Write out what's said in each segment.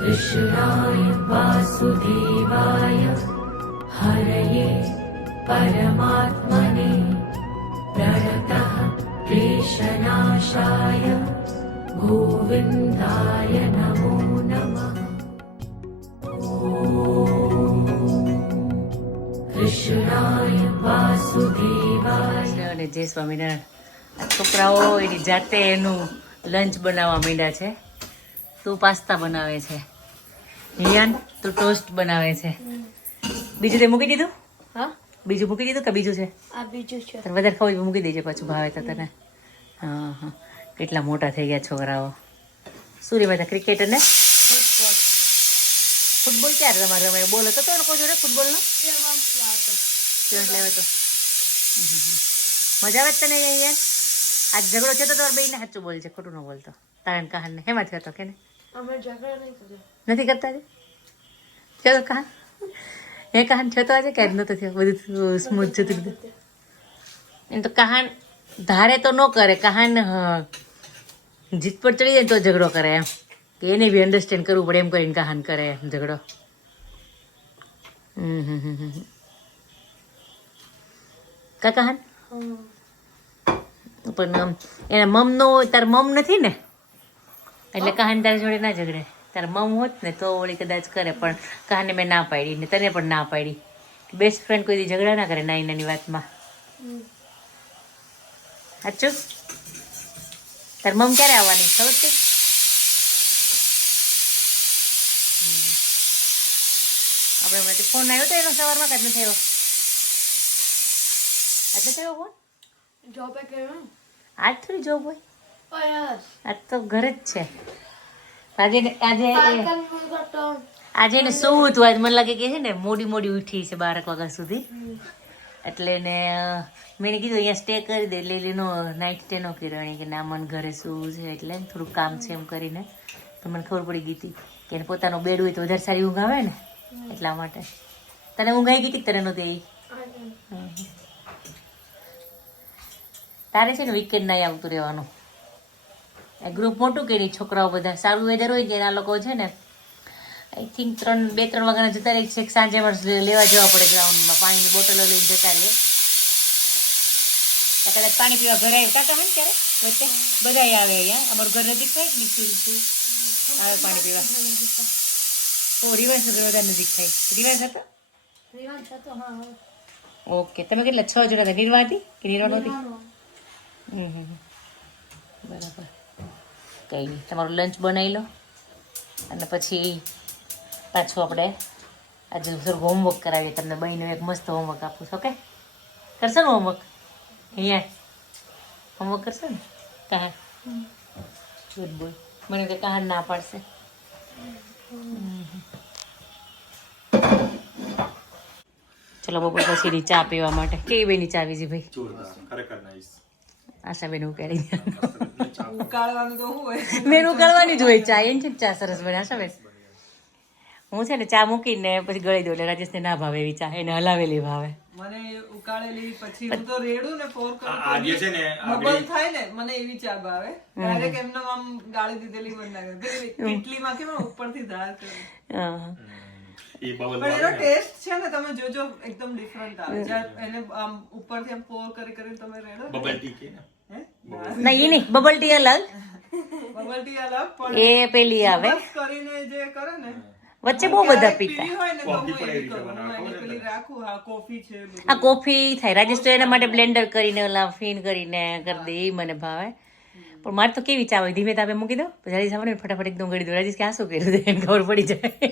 कृष्णाय वासुदेवाय हरये परमात्मने प्रणतः क्लेशनाशाय गोविन्दाय नमो नमः कृष्णाय वासुदेवाय કૃષ્ણ અને જય સ્વામિનારાયણ આ છોકરાઓ એની જાતે એનું લંચ બનાવવા માંડ્યા છે તું પાસ્તા બનાવે છે હિયાન તું ટોસ્ટ બનાવે છે. બીજું તે મૂકી દીધું? હા? બીજું મૂકી દીધું કે બીજું છે? આ બીજું છે. તને વધારે ખાવું મૂકી દેજે પાછું ભાવે તો તને. હા હા. કેટલા મોટા થઈ ગયા છોકરાઓ. રે બધા ક્રિકેટ ને ફૂટબોલ ક્યારે તમારે રમાય? બોલ હતો તો કોઈ જોડે ફૂટબોલનો? લેવો. મજા આવે તને અહીંયા આજ ઝઘડો છે તો તમારે બેને સાચું બોલ છે ખોટું ન બોલતો. તારણ કહાન ને હેમાં થયો હતો કે ને અમે ઝઘડા નહીં કર્યો. નથી કરતા છે તો કાન. એ કાન થયો તો આજે કે આજ નતો થયો? બધું સ્મૂથ જતું બધું એમ તો કહાન ધારે તો ન કરે કહાન જીત પર ચડી જાય તો ઝઘડો કરે એમ. કે એને બી અન્ડરસ્ટેન્ડ કરવું પડે એમ કરીને કહાન કરે એમ ઝઘડો. કા કહાન પણ એના મમ નો તાર મમ નથી ને? એટલે કહાન તારી જોડે ના ઝઘડે. તાર મમ હોત ને તો ઓળી કદાચ કરે પણ કાને મેં ના પાડી ને તને પણ ના પાડી. બેસ્ટ ફ્રેન્ડ કોઈ ઝઘડા ના કરે નાની નાની વાતમાં. સાચું? તાર મમ ક્યારે આવવાની ખબર છે? આપણે હમણાં ફોન આવ્યો તો એનો સવારમાં કાંઈ નથી આવ્યો. આજે થયો ફોન જોબે કેવું આજ થોડી જોબ હોય? આજ તો ઘરે જ છે. આજે ને- આજે આજે એને શું હતું. આજ મને લાગે કે છે ને મોડી મોડી ઉઠી છે બારક વાગ્યા સુધી. એટલે ને મેં કીધું અહીંયા સ્ટે કરી દે. એટલે એનો નાઇટ સ્ટે નો કર્યો. કે ના મન ઘરે શું છે એટલે થોડું કામ છે એમ કરીને. તો મને ખબર પડી ગઈ હતી કે એને પોતાનો બેડ હોય તો વધારે સારી ઊંઘ આવે ને. એટલા માટે. તને ઊંઘ આવી ગઈ હતી તને નહોતી આવી? તારે છે ને વીકેન્ડ નહીં આવતું રહેવાનું. ગ્રુપ મોટું કે નહીં છોકરાઓ બધા. સારું વેધર હોય કે આ લોકો છે ને આઈ થિંક ત્રણ બે ત્રણ વાગ્યાના જતા રહે છે. સાંજે પણ લેવા જવા પડે ગ્રાઉન્ડમાં પાણીની બોટલો લઈને જતા રહીએ કદાચ પાણી પીવા ઘરે આવે કાકા હે ને ત્યારે વચ્ચે? બધાય આવે અહીંયા. અમારું ઘર નજીક થાય ને નીચું નીચું. આવે પાણી પીવા. ઓ રિવર્સ વધારે નજીક થાય. રિવાન્સ હતો? રિવાન્સ હતો હા ઓકે તમે કેટલા? છ જણા હતા. નિર્વા હતી કે નિર્વા નહોતી? હમ હમ. બરાબર. કંઈ નહીં તમારું લંચ બનાવી લો. અને પછી પાછું આપણે આજે હોમવર્ક કરાવીએ તમને બહેનો એક મસ્ત હોમવર્ક આપું છું ઓકે કરશો ને હોમવર્ક અહીંયા. હોમવર્ક કરશો ને? કહાન ગુડ બોલ. મને કે કહાન ના પાડશે. ચલો બપોર પછી ચા પીવા માટે. કેવી બેની ચા છે ભાઈ? ખરેખર નાઈસ આશા બેન ઉકાળી ઉકાળવાનું તો હોય. મેં ઉકાળવાની જ હોય ચા એમ છે ચા સરસ બને આશા બેન? હું છે ને ચા મૂકીને પછી ગળી દઉં એટલે રાજેશને ના ભાવે એવી ચા એને હલાવેલી ભાવે. મને ઉકાળેલી પછી હું તો રેડું ને ફોર છે. ને બબલ થાય ને મને એવી ચા ભાવે. ડાયરેક્ટ એમને આમ ગાળી દીધેલી મને લાગે. કેટલીમાં કેમ ઉપરથી ધાર કરે. હા. એ બબલ પણ એનો ટેસ્ટ છે ને તમે જોજો એકદમ ડિફરન્ટ આવે. જ્યારે એને આમ ઉપરથી આમ પોર કરી કરીને તમે રેડો બબલ ટી કે? ને હે? ના એ નહીં બબલ ટી અલગ. બબલ ટી અલગ પણ એ પેલી આવે. બસ કરીને જે કરે ને વચ્ચે બહુ બધા પીતા. આ કોફી થાય. રાજેશ તો એના માટે બ્લેન્ડર કરીને ઓલા ફીન કરીને કરી દે એ મને ભાવે. પણ મારે તો કેવી ચા હોય? ધીમે તાપે મૂકી દો પછી રાજેશ આવે ને ફટાફટ એકદમ ગળી દો રાજેશ કે આ શું કર્યું એને ખબર પડી જાય.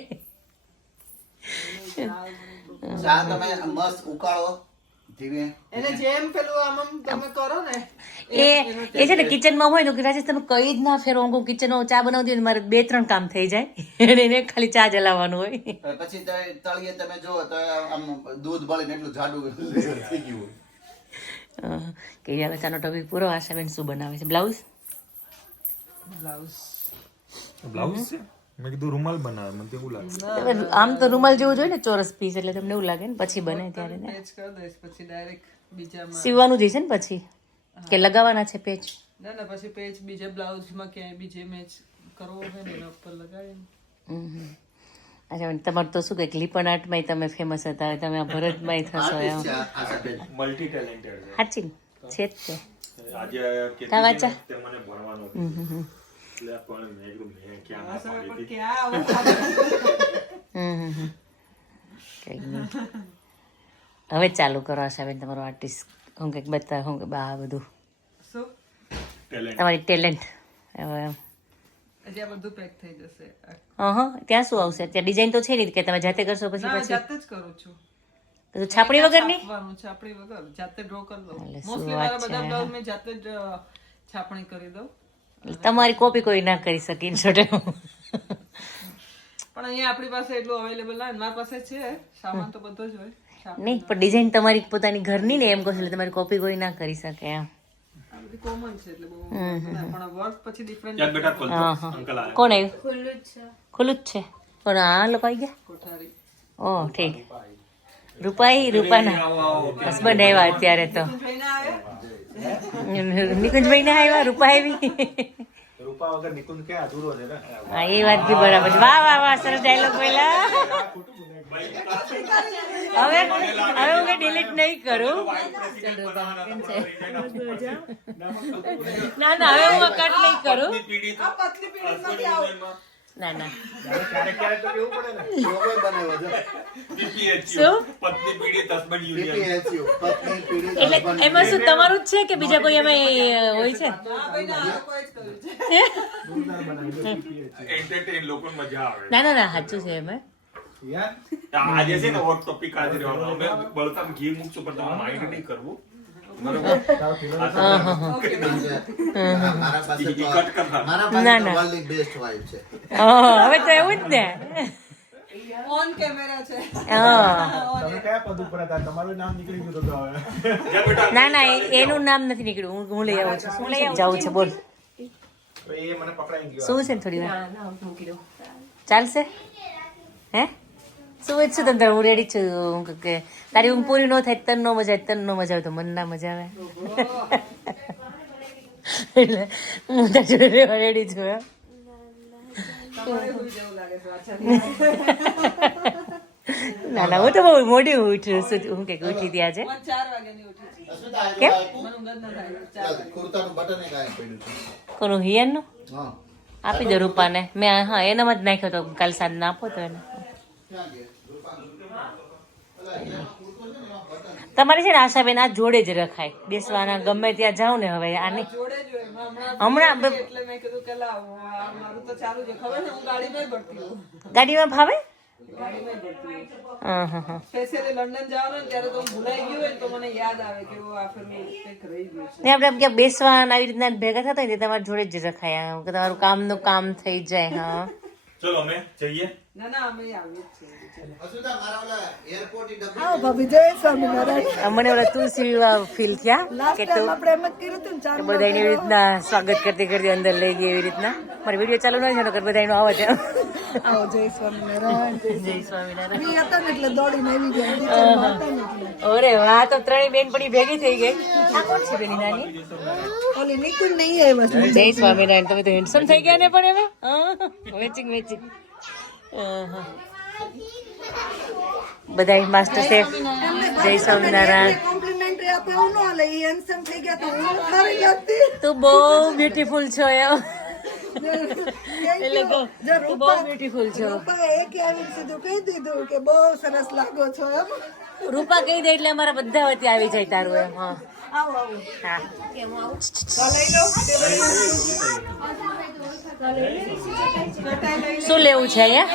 ચા તમે મસ્ત ઉકાળો ધીમે એને જેમ પેલું આમ આમ તમે કરો ને એ છે ને કિચનમાં હોય ને કે રાજેશ તમે કઈ જ ના ફેરવો હું કિચનમાં ચા બનાવતી હોય ને મારે બે ત્રણ કામ થઈ જાય. અને એને ખાલી ચા જલાવવાનું હોય. પછી તળીએ તળિયે તમે જુઓ તો આમ દૂધ બળીને એટલું જાડું થઈ ગયું. કે યાર ચાનો ટોપિક પૂરો આશાબેન શું બનાવે છે? બ્લાઉઝ? બ્લાઉઝ. બ્લાઉઝ છે? મેં કીધું રૂમાલ બનાવે મને એવું લાગે. આમ તો રૂમાલ જેવું જોઈએ ને ચોરસ પીસ એટલે તમને એવું લાગે ને પછી બને ત્યારે ને. પેચ કરી દઈશ પછી ડાયરેક્ટ બીજામાં. સીવવાનું જઈશે ને પછી? કે લગાવવાના છે પેચ ના ના પછી પેચ બીજા બ્લાઉઝમાં ક્યાંય બીજે મેચ કરવો હોય ને એના ઉપર લગાવીને. અચ્છા તમારે તો શું કે ક્લિપન આર્ટમાંય તમે ફેમસ હતા તમે આ ભરતમાંય થશો મલ્ટી ટેલેન્ટેડ સાચી છે જ તે. છે આજે મને ભણવાનું એટલે પણ મેં કીધું મેં ક્યાં ના પાડી પર હતી. ક્યાં આવું હમ હમ હમ. કંઈ નહીં હવે ચાલુ કરો આશાબેન તમારું આર્ટિસ્ટ હું કંઈક બતા હું કે બા આ બધું. તમારી ટેલેન્ટ હવે બધું પેક થઈ જશે. હા ત્યાં શું આવશે? ત્યાં ડિઝાઇન તો છે નહીં કે તમે જાતે કરશો પછી પછી? જાતે જ કરું છું. તો છાપણી વગર નહીં છાપણી વગર. જાતે ડ્રો કરી દઉં મોસ્ટલી વાત મારા બધા છે. બ્લાઉઝ મેં જાતે જ છાપણી કરી દઉં. તમારી કોપી કોઈ ના કરી શકે ઇન શોર્ટ પણ અહીંયા આપણી પાસે એટલું અવેલેબલ ના મારી પાસે છે. સામાન તો બધો જ હોય. નહીં પણ ડિઝાઇન તમારી પોતાની ઘરની ને એમ કહો છો એટલે તમારી કોપી કોઈ ના કરી શકે એમ. કોમન છે એટલે બહુ પણ વર્ક પછી ડિફરન્ટ યાર બેટા ખોલતો અંકલ આયા કોણ આવ્યું? ખુલ્લું જ છે. પણ આ લોકો આવી ગયા? કોઠારી. ઓહ ઠીક. રૂપાઈ રૂપાના. હસબન્ડ આવ્યા અત્યારે તો. નિકુંજભાઈ ને આવ્યા રૂપા આવી. રૂપા વગર નિકુંજ ક્યાં અધૂરો છે હા એ વાત બી બરાબર વાહ વાહ વાહ સરસ ડાયલોગ બોલા હવે હવે હું ડિલીટ નહીં કરું. ના ના હવે હું કટ નહીં કરું. ના ના. ક્યારેક ક્યારેક તો કેવું પડે ને? લોગો બનાવ્યો છે શું? પત્ની પીડિત હસબન્ડ PPHU, પત્ની પીડિત એટલે એમાં શું તમારું જ છે કે બીજા કોઈ એમાં હોય છે? ના આ લોકોએ જ કર્યું છે. એન્ટરટેન લોકો મજા આવે. ના ના ના સાચું છે એમાં. આજે છે ને હોટ ટોપિક આજે રહેવાનો. અમે બળકામ ઘી મૂકશું પણ તમારે માઇન્ડ નહીં કરવું. હવે તો એવું જ ને ઓન કેમેરા છે હા તમે કયા પદ ઉપર હતા તમારું નામ નીકળી ગયું તો હવે ના ના એ- એનું નામ નથી નીકળ્યું હું હું લઈ આવું છું હું લઈ જાઉં છે બોલ એ મને પકડાઈ ગયો શું છે ને થોડી વાર ચાલશે હે શું તને હું રેડી છું કે તારી ઊંઘ પૂરી ન થાય તન નો મજા આવે તન નો મજા આવે તો મન ના મજા આવે એટલે હું તારી જોડે રહેવા રેડી છું ના ના હું તો બહુ મોડી ઉઠું છું હું કે ઉઠી ત્યાં છે કેમ? ન કોનું હિયનનું હા આપી દો રૂપાને મેં હા એનામાં જ નાખ્યો તો કાલ સાંજના આપો તો એને ક્યાં ગયા? રૂપાનું. અલા, અહીંયા કુર્તો છે ને એમાં બટન તમારે છે ને આશાબેન આ જોડે જ રખાય. બેસવાના ગમે ત્યાં જાવ ને હવે આની. હમણાં ગાડીમાં ફાવે બેસવાના આવી રીતના ભેગા થતા હોય ને તમારે જોડે જ રખાય. તમારું કામનું કામ થઈ જાય હા. ચલો અમે જઈએ. ના ના અમે આવીએ છીએ. મારા ઓલા એરપોર્ટ ડબ્બી આમ અમને ઓલા તુલસી ફીલ થયા. કે તું કે બધા એવી રીતના સ્વાગત કરતી કરતી અંદર લઈ ગઈ એવી રીતના. મારે વીડિયો ચાલુ નથી થતો કે બધા એનો આવે. છે આવો જય સ્વામિનારાયણ જય સ્વામિનારાયણ. ફ્રી હતા ને એટલે દોડીને આવી ગયા. કિચનમાં હતા ને એટલે. અરે વાહ તો ત્રણેય બેનપણી ભેગી થઈ ગઈ. આ કોણ છે બેની નાની? ઓલી નિકુંજ નહીં આવ્યા છે. જય સ્વામિનારાયણ તમે તો હેન્ડસમ થઈ ગયા ને પણ હવે? મેચિંગ મેચિંગ બધા માસ્ટર શેફ જય સ્વામિનારાયણ. તો બહુ બ્યુટીફુલ છો એમ એટલે બહુ બ્યુટીફુલ છો. રૂપાએ આવીને સીધું કહી દીધું કે બહુ સરસ લાગો છો એમ. રૂપા કહી દે એટલે અમારા બધા વતી આવી જાય તારું એમ હા. આવો આવો હા શું લેવું છે અહીંયા?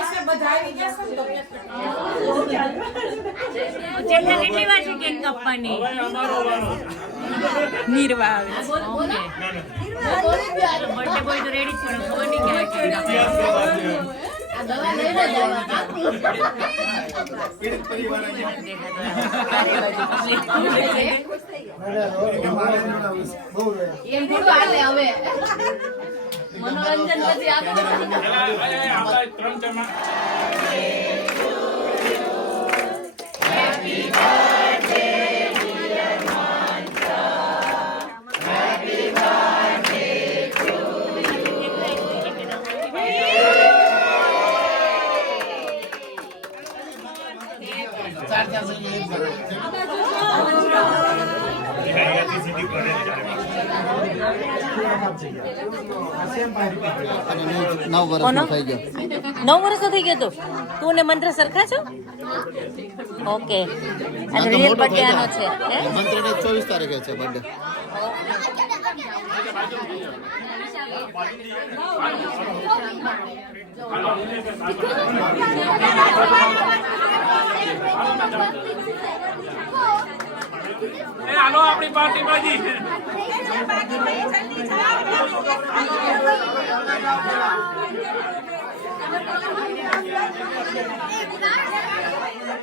કેટલી વાર છે કેક કાપવાની? નીરવા આવે બર્થડે બોય તો રેડી છે ખબર નહીં ક્યારે મનોરંજન પછી આપો ત્રણ જમા નવ વર્ષ થઈ ગયો. તું તું? ને મંત્ર સરખા છો? ઓકે. અને છે મંત્ર ચોવીસ તારીખે છે બર્થડે ઓકે. હાલો આપણી પાર્ટી બાજી.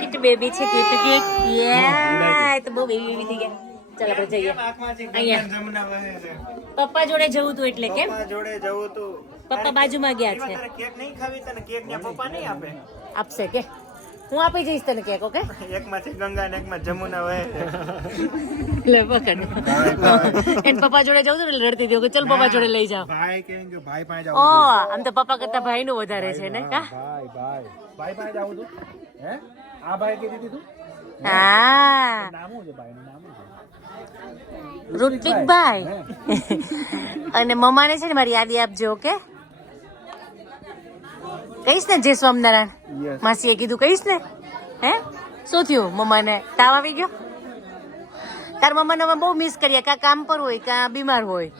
કિટ બેબી છે કિટ કિટ યે તો બહુ બેબી બેબી થઈ ગયા. ચાલ આપણે જઈએ. અહીંયા. પપ્પા જોડે જવું તું એટલે કેમ? જોડે જવું તું. પપ્પા બાજુમાં ગયા છે. કેક નહીં ખાવી તને કેક ને પપ્પા નહીં આપે? આપશે કે? હું આપી જઈશ તને કેક ઓકે? એકમાંથી ગંગા ને એકમાં જમુના હોય લે પકડ. એન પપ્પા જોડે જાવ તો એટલે રડતી હતી. કે ચલ પપ્પા જોડે લઈ જાવ ભાઈ કેમ કે ભાઈ પાસે ઓ આમ તો પપ્પા કરતા ભાઈ નું વધારે છે ને કા? ભાઈ ભાઈ. ભાઈ પાસે જાવ તું હે? આ ભાઈ કીધી તું? હા. નામ શું છે ભાઈનું? નામ શું છે? ઋત્વિકભાઈ. અને મમ્માને છે ને મારી યાદી આપજો ઓકે? કહીશ ને જય સ્વામિનારાયણ? માસીએ કીધું કહીશ ને? હે? શું થયું? મમ્માને તાવ આવી ગયો? તાર મમ્માને અમે બહુ મિસ કરીએ કાં કામ પર હોય કાં બીમાર હોય.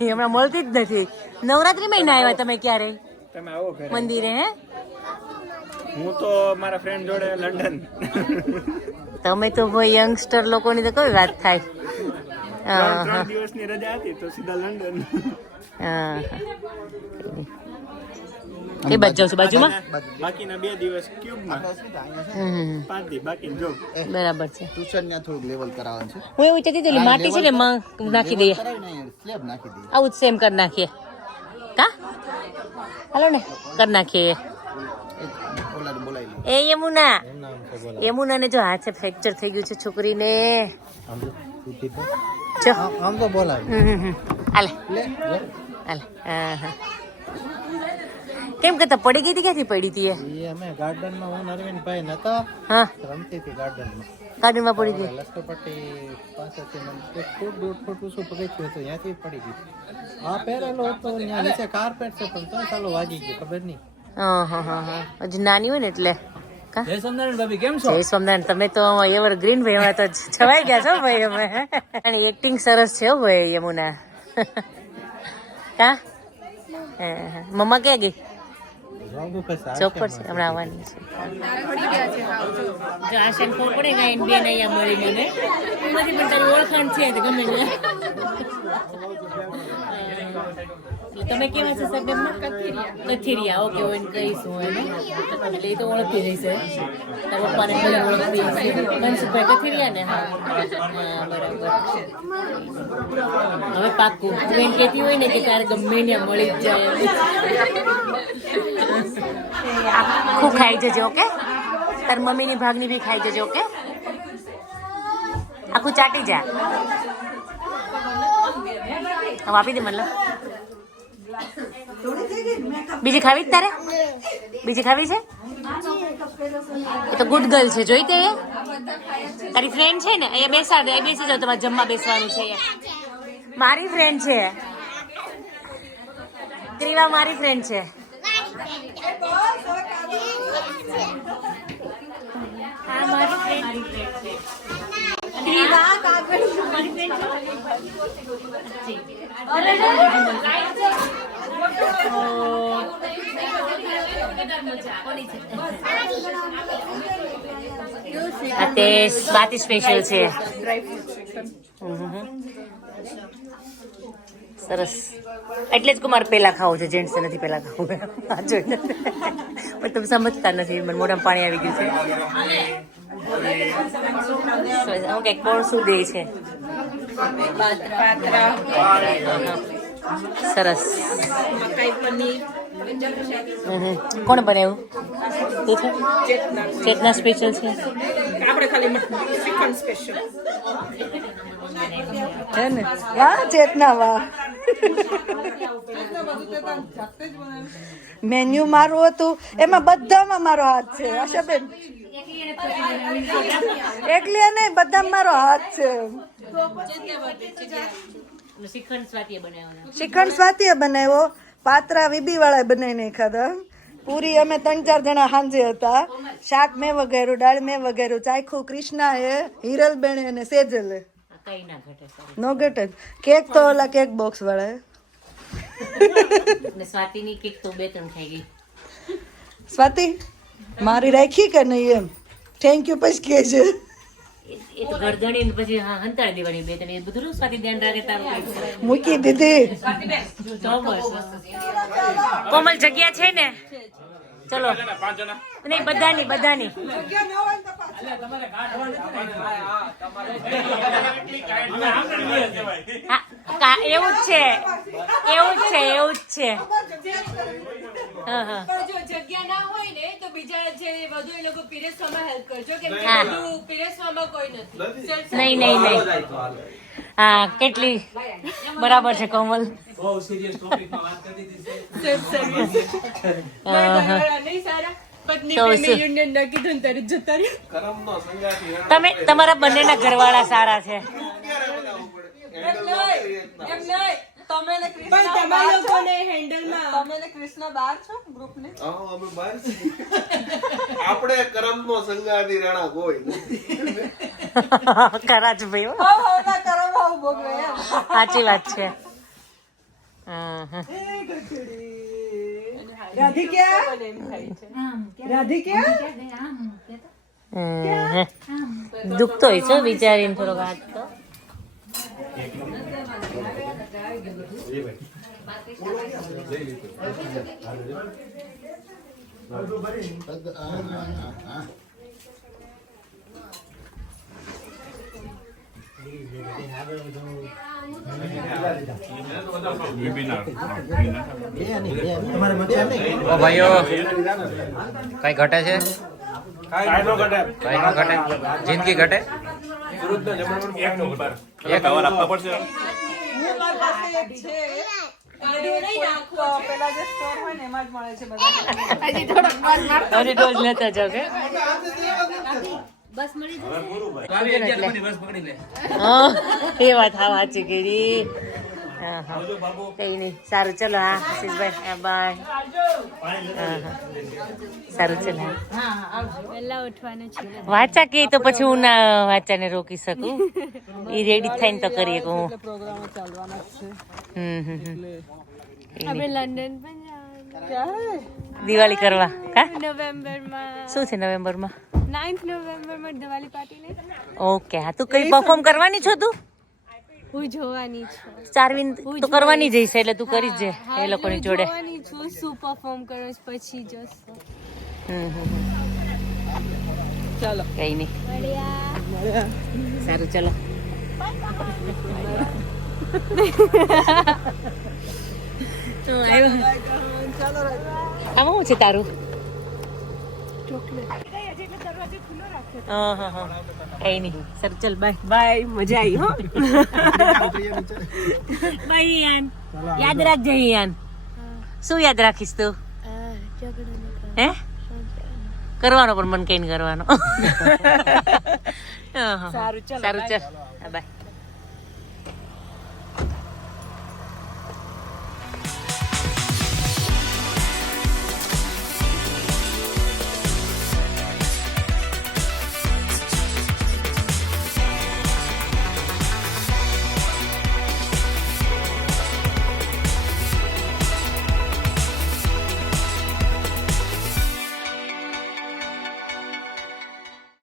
હમણાં મળતી જ નથી. નવરાત્રી ના આવ્યા તમે ક્યારે તમે આવો મંદિરે હે? હું તો મારા ફ્રેન્ડ જોડે લંડન. તમે તો ભાઈ યંગસ્ટર લોકોની તો કોઈ વાત થાય. દિવસની રજા હતી તો સીધા લંડન. હા એ બાજુ છે બાજુમાં? બાકીના બે દિવસ ક્યુબમાં. પાંચ બાકી જોબ બરાબર છે. ટ્યુશન ને થોડું લેવલ કરાવવાનું છે. હું એવું વિચારતી હતી માટી છે ને નાખી દઈએ. સ્લેબ નાખી દઈએ. આવું જ સેમ કરી નાખીએ. કા? હાલો ને કરી નાખીએ. એ યમુના. યમુના ને જો હાથે ફ્રેક્ચર થઈ ગયું છે છોકરીને. આમ તો બોલાય. હાલે. હાલે. હા હા. કેમ કરતા પડી ગઈ હતી ક્યાંથી પડી હતી એ? અમે ગાર્ડનમાં હું અરવિંદ ભાઈ નતા હા. રમતી હતી ગાર્ડનમાં ગાર્ડનમાં પડી ગઈ લશ્કરપટ્ટી પાસેથી એક ફૂટ દોઢ ફૂટ ઊંચું પગથિયું હતું ત્યાંથી પડી ગઈ આ પહેરેલો હતો ત્યાં નીચે કાર્પેટ છે પણ તો ચાલો વાગી ગયું ખબર નહીં. હા હા હા હા. હજી નાની હોય ને એટલે. કા? જય સ્વામિનારાયણ ભાભી કેમ જય સ્વામિનારાયણ. તમે તો એવર ગ્રીન ભાઈ અમે તો છવાઈ ગયા છો ભાઈ અમે. અને એક્ટિંગ સરસ છે ભાઈ યમુના. કા. મમ્મા ક્યાં ગઈ? ચોક છે હમણાં આવવાની છે. આ ખબર પડે કે બેન અહીંયા મળી એમાંથી પણ તારી ઓળખાણ છે ગમે તમે કેવા છો સરગમમાં કથિરિયા. ઓકે હોય કહીશું એ તો ઓળખી જઈશે તારા પપ્પાને બધા ને? હા. હા, બરાબર. હવે પાક્કું. તું કહેતી હોય ને કે તારે ગમે ત્યાં મળી જ જાય. આખું ખાઈ જજો, ઓકે? તાર મમ્મીની ભાગની બી ખાઈ જજો, ઓકે? આખું ચાટી જા. હવે આપી દે મતલબ. બીજી ખાવી તારે? બીજી ખાવી છે? એ તો ગુડ ગર્લ છે, જોઈ તે તારી ફ્રેન્ડ છે ને, અહીંયા બેસા દે બેસી જાવ તમારે જમવા બેસવાનું છે મારી ફ્રેન્ડ છે. ક્રીવા મારી ફ્રેન્ડ છે. તે સ્વાતિ સ્પેશિયલ છે. સરસ. એટલે જ કુમાર પહેલાં ખાવું છે જેન્ટ્સ નથી પહેલાં ખાવું. જોઈને પણ તમે સમજતા નથી મને મોઢામાં પાણી આવી ગયું છે. હું કંઈક કોણ શું દે છે? સરસ. કોણ બનાવ્યું? છે ચેતના સ્પેશિયલ છે. આપણે ખાલી સ્પેશિયલ હે ને? વાહ ચેતના વાહ. મેન્યુ મારું હતું. એમાં બધામાં મારો હાથ છે. આશાબેન. એકલી નહીં, બધામાં મારો હાથ છે. શ્રીખંડ સ્વાતિએ બનાવ્યો. પાત્રા વીબી વાળા બનાવીને ખાધા પૂરી અમે ત્રણ ચાર જણા સાંજે હતા. શાક મેં વગેરું દાળ મેં વગેરું ચાખ્યું કૃષ્ણાએ હિરલ બેણે અને સેજલે. કઈ ના ઘટે નો ઘટે. કેક તો ઓલા કેક બોક્સ વાળા ને સ્વાતિની કેક તો બે ત્રણ ખાઈ ગઈ. સ્વાતિ મારી રાખી કે નહીં એમ? થેન્ક યુ પછી કે છે. એ એ તો ગરદણી ને પછી હા હંતાડી દેવાની બે ત્રણ. બધું સ્વાતિ ધ્યાન રાખે તારું મૂકી દીધી. કોમલ જગ્યા છે ને? ચલો. નહીં બધાની બધાની. હા, કા- એવું જ છે. એવું જ છે એવું જ છે. હા હા. જગ્યા ના હોય ને તો બીજા જે વધુ એ લોકો પીરેસવામાં હેલ્પ કરજો કે પીરેસવામાં કોઈ નથી. નહીં નહીં નહીં. હા કેટલી બરાબર છે કોમલ. સારા. તમે તમારા બંનેના ઘરવાળા સારા છે. ને સંગાતી રાણા કોઈ. ભાઈ સાચી વાત છે. હમ, હમ. રાધિક્યા રાધિક્યા હમ, હમ. દુખતો હોય છે વિચારીને થોડો વાત તો. ઓ ભાઈઓ કઈ ઘટે છે? કઈ નો ઘટે. જિંદગી ઘટે? એક કવર આપવા પડશે. હું મારી પાસે એક છે તો મળી જશે? લેતા જાઓ કે હા એ વાત હા સાચી કરી. હા હા. કઈ નહીં સારું ચલો હા આશીષભાઈ હા બાય. હા હા. સારું ચલો. હા પહેલા ઉઠવાનું છે વાંચા કે તો પછી હું ના વાંચાને રોકી શકું? એ રેડી થઈને તો કરીએ કે હું. પ્રોગ્રામ ચાલવાના છે. હમ હમ હમ. આપણે લંડન પણ દિવાળી કરવા હા નવેમ્બરમાં શું છે નવેમ્બરમાં નાઇન્થ નવેમ્બરમાં દિવાળી પાર્ટી ને. ઓકે હા તું કઈ પરફોર્મ કરવાની છો તું? હું જોવાની છું. ચારવીન તો કરવાની જઈશ એટલે તું કરી જ એ લોકોની જોડે. જોવાની છું શું પરફોર્મ કરો છો પછી જશો. ચાલો. કઈ નહીં. મળ્યા. સારું ચલો. આમાં શું છે તારું? હા હા હા કઈ નહીં સારું ચલ બાય. બાય મજા આવી હો. બાય યાન યાદ રાખજે યાન શું યાદ રાખીશ તું? હે? કરવાનો પણ મન કઈ કરવાનો. સારું ચલ સારું ચલ. બાય.